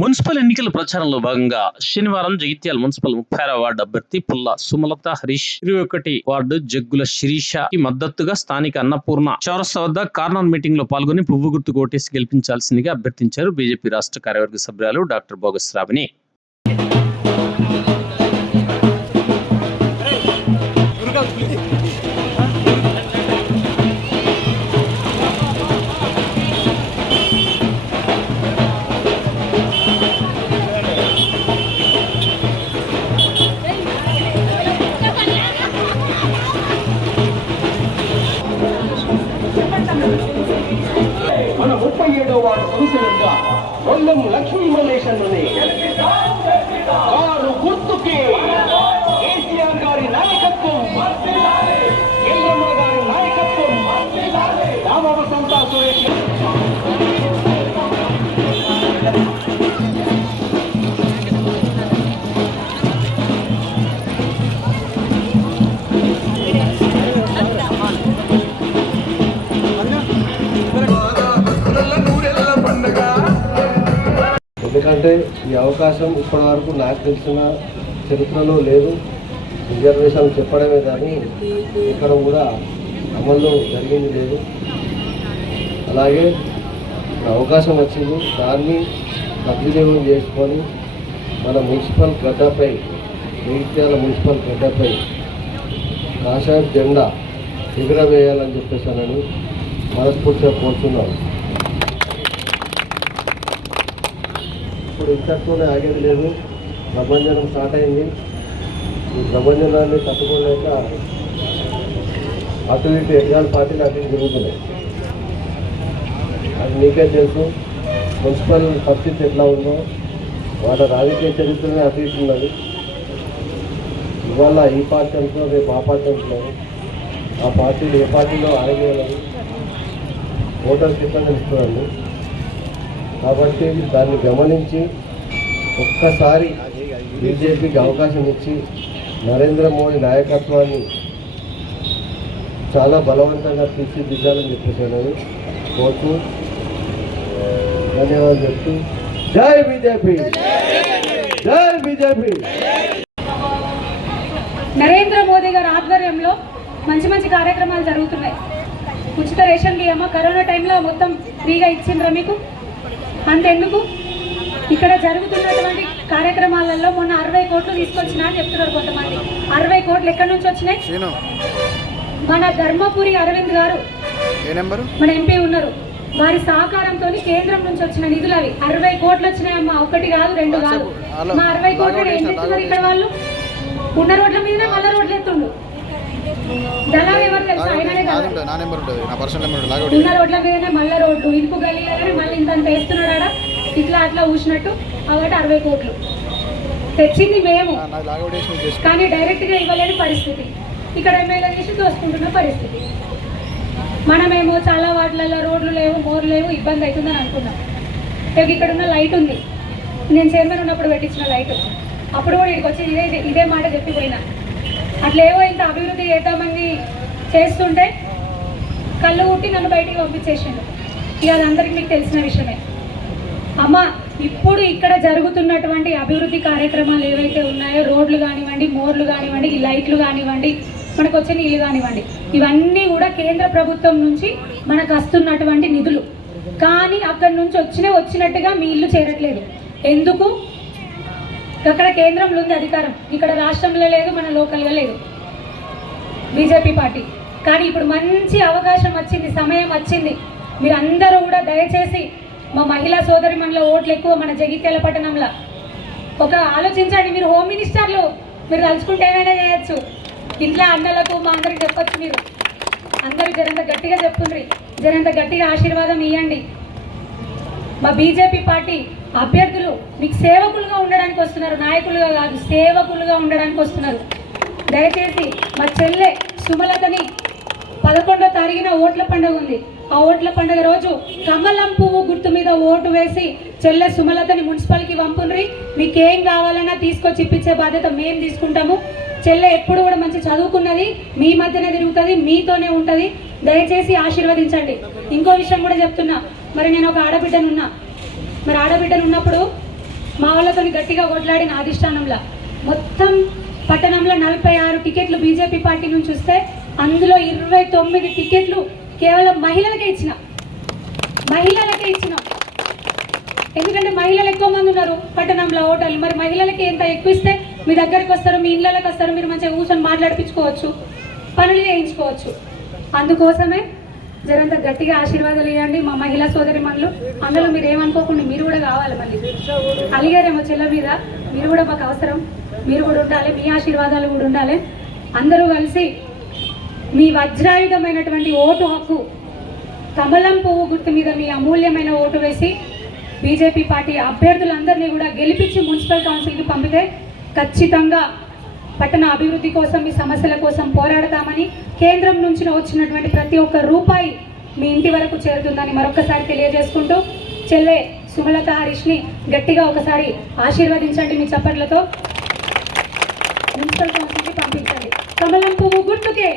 Municipal ఎన్నికల ప్రచారంలో భాగంగా శనివారం జగిత్యాల మున్సిపల్ 36వ వార్డు అభ్యర్థి పుల్ల సుమలత హరీష్ 21 వార్డు జగ్గుల శిరీష కి మద్దతుగా స్థానిక అన్నపూర్ణ చౌరస్తా వద్ద కార్నర్ మీటింగ్ లో పాల్గొని పువ్వు గుర్తు కోటేసి గెలిపించాల్సిందిగా అభ్యర్థించారు బీజేపీ రాష్ట్ర కార్యవర్గ సభ్యురాలు డాక్టర్ బోగస్ శ్రావణి. మన 37వ వార్డు కౌన్సిలర్గా కొల్లం లక్ష్మీ మల్లేశన్ని వారు గుర్తుకి కేసీఆర్ గారి నాయకత్వం, ఎల్లమ్మ గారి నాయకత్వం, రామవసంత సురేష్ ఎందుకంటే ఈ అవకాశం ఇప్పటి వరకు నాకు తెలిసిన చరిత్రలో లేదు. రిజర్వేషన్ చెప్పడమే కానీ ఇక్కడ కూడా అమల్లో జరిగింది లేదు. అలాగే అవకాశం వచ్చింది, దాన్ని సద్వినియోగం చేసుకొని మన మున్సిపల్ గడ్డపై, జగిత్యాల మున్సిపల్ గడ్డపై కాషాయ జెండా ఎగురవేయాలని చెప్పేసానని మనస్ఫూర్తిగా కోరుతున్నాను. ఇప్పుడు ఇంతకునే ఆగేది లేదు, ప్రభంజనం స్టార్ట్ అయింది. ఈ ప్రభంజనాన్ని తట్టుకోలేక అటు ఇటు ఎగ్జామ్ పార్టీలు అటు ఇటు జరుగుతున్నాయి. అది మీకే తెలుసు, మున్సిపల్ పరిస్థితి ఎట్లా ఉందో, వాళ్ళ రాజకీయ చరిత్రనే అటు ఇటు ఉన్నది. ఇవాళ ఈ పార్టీ అంటున్నారు, రేపు ఆ పార్టీ అంటున్నారు. ఆ పార్టీలు ఏ పార్టీలో ఆగేయాలని ఓటర్స్ ఇబ్బంది ఇస్తున్నాను. కాబట్టి దాన్ని గమనించి ఒక్కసారి బీజేపీకి అవకాశం ఇచ్చి నరేంద్ర మోడీ నాయకత్వాన్ని చాలా బలవంతంగా తీర్చిదిద్దాలని చెప్పేసానని కోరుతూ ధన్యవాదాలు చెప్తూ జై బీజేపీ, జై బీజేపీ. నరేంద్ర మోదీ గారి ఆధ్వర్యంలో మంచి మంచి కార్యక్రమాలు జరుగుతున్నాయి. ఉచిత రేషన్ బియ్యమ్మ కరోనా టైంలో మొత్తం ఫ్రీగా ఇచ్చిండ్రా మీకు? అంతెందుకు, ఇక్కడ జరుగుతున్నటువంటి కార్యక్రమాలలో మొన్న 60 కోట్లు తీసుకొచ్చినా అని చెప్తున్నారు కొంతమంది. 60 కోట్లు ఎక్కడి నుంచి వచ్చినాయి? మన ధర్మపురి అరవింద్ గారు మన ఎంపీ ఉన్నారు, వారి సహకారంతో కేంద్రం నుంచి వచ్చిన నిధులు అవి 60 కోట్లు వచ్చినాయమ్మా. 1 కాదు 2 కాదు. మా 60 కోట్లు ఏం చేస్తున్నారు ఇక్కడ వాళ్ళు? ఉన్న రోడ్ల మీద మళ్ళా రోడ్లు ఎత్తుండు. దళాలు ఎవరు తెలుసు? ఆయననే కాదు, ఉన్న రోడ్ల మీదనే మళ్ళా రోడ్లు, ఇనుపు గల్లీలనే మళ్ళీ ఇంత వేస్తున్నాడా ఇట్లా అట్లా ఊసినట్టు. కాబట్టి 60 కోట్లు తెచ్చింది మేము, కానీ డైరెక్ట్గా ఇవ్వలేని పరిస్థితి. ఇక్కడ ఎమ్మెల్యే చేసి దోసుకుంటున్న పరిస్థితి. మనమేమో చాలా వాటిలలో రోడ్లు లేవు, మోర్లు లేవు, ఇబ్బంది అవుతుందని అనుకున్నాం. ఇక్కడ ఉన్న లైట్ ఉంది, నేను చైర్మన్ ఉన్నప్పుడు పెట్టించిన లైట్, అప్పుడు కూడా ఇక్కడికి వచ్చి ఇదే మాట చెప్పిపోయినా. అట్లేవో ఇంత అభివృద్ధి చేద్దామని చేస్తుంటే కళ్ళు కుట్టి నన్ను బయటికి పంపించేసిండు. ఇక అది అందరికీ మీకు తెలిసిన విషయమే. అమ్మ, ఇప్పుడు ఇక్కడ జరుగుతున్నటువంటి అభివృద్ధి కార్యక్రమాలు ఏవైతే ఉన్నాయో, రోడ్లు కానివ్వండి, మోర్లు కానివ్వండి, ఈ లైట్లు కానివ్వండి, మనకు వచ్చే నీళ్ళు కానివ్వండి, ఇవన్నీ కూడా కేంద్ర ప్రభుత్వం నుంచి మనకు వస్తున్నటువంటి నిధులు. కానీ అక్కడి నుంచి వచ్చినట్టుగా మీ ఇల్లు చేరట్లేదు. ఎందుకు? అక్కడ కేంద్రంలో ఉంది అధికారం, ఇక్కడ రాష్ట్రంలో లేదు, మన లోకల్గా లేదు, బీజేపీ పార్టీ. కానీ ఇప్పుడు మంచి అవకాశం వచ్చింది, సమయం వచ్చింది. మీరు అందరూ కూడా దయచేసి మా మహిళా సోదరిమణుల ఓట్లు ఎక్కువ మన జగిత్యాల పట్టణంలో. ఒక ఆలోచించండి, మీరు హోమ్ మినిస్టర్లు, మీరు తలుచుకుంటే ఏమైనా చేయొచ్చు. ఇంట్లో అన్నలకు మా అందరికి చెప్పొచ్చు. మీరు అందరూ జరంత గట్టిగా చెప్తుండ్రి, జరంత గట్టిగా ఆశీర్వాదం ఇవ్వండి. మా బీజేపీ పార్టీ అభ్యర్థులు మీకు సేవకులుగా ఉండడానికి వస్తున్నారు, నాయకులుగా కాదు, సేవకులుగా ఉండడానికి వస్తున్నారు. దయచేసి మా చెల్లె సుమలతని 11వ తారీఖున ఓట్ల పండుగ ఉంది. ఆ ఓట్ల పండుగ రోజు కమలం పువ్వు గుర్తు మీద ఓటు వేసి చెల్లె సుమలతని మున్సిపల్కి పంపుండ్రి. మీకేం కావాలన్నా తీసుకొచ్చి ఇప్పించే బాధ్యత మేము తీసుకుంటాము. చెల్లె ఎప్పుడు కూడా మంచి చదువుకున్నది, మీ మధ్యనే తిరుగుతుంది, మీతోనే ఉంటుంది. దయచేసి ఆశీర్వదించండి. ఇంకో విషయం కూడా చెప్తున్నా, మరి నేను ఒక ఆడబిడ్డనున్నా, మరి ఆడబిడ్డను ఉన్నప్పుడు మా వాళ్ళతో గట్టిగా కొట్లాడిన అధిష్టానంలో మొత్తం పట్టణంలో 46 టికెట్లు బీజేపీ పార్టీ నుంచి వస్తే అందులో 29 టికెట్లు కేవలం మహిళలకే ఇచ్చినాం. ఎందుకంటే మహిళలు ఎక్కువ మంది ఉన్నారు పట్టణంలో ఓటర్లు. మరి మహిళలకి ఎంత ఎక్కువ ఇస్తే మీ దగ్గరికి వస్తారు, మీ ఇళ్ళకి వస్తారు, మీరు మంచిగా కూర్చొని మాట్లాడిపించుకోవచ్చు, పనులు చేయించుకోవచ్చు. అందుకోసమే జరంత గట్టిగా ఆశీర్వాదాలు ఇవ్వండి మా మహిళా సోదరి మనులు. అందులో మీరు ఏమనుకోకుండా మీరు కూడా కావాలి. మళ్ళీ అలిగారేమో చెల్ల మీద, మీరు కూడా మాకు అవసరం, మీరు కూడా ఉండాలి, మీ ఆశీర్వాదాలు కూడా ఉండాలి. అందరూ కలిసి మీ వజ్రాయుధమైనటువంటి ఓటు హక్కు కమలం పువ్వు గుర్తు మీద మీ అమూల్యమైన ఓటు వేసి బీజేపీ పార్టీ అభ్యర్థులందరినీ కూడా గెలిపించి మున్సిపల్ కౌన్సిల్కి పంపితే ఖచ్చితంగా పట్టణ అభివృద్ధి కోసం, మీ సమస్యల కోసం పోరాడతామని, కేంద్రం నుంచి వచ్చినటువంటి ప్రతి ఒక్క రూపాయి మీ ఇంటి వరకు చేరుతుందని మరొకసారి తెలియజేసుకుంటూ, చెల్లె సుమలత హరీష్ని గట్టిగా ఒకసారి ఆశీర్వదించండి మీ చప్పట్లతో. మున్సిపల్ కౌన్సిల్కి పంపించండి. కమలం పువ్వు గుర్తుకే.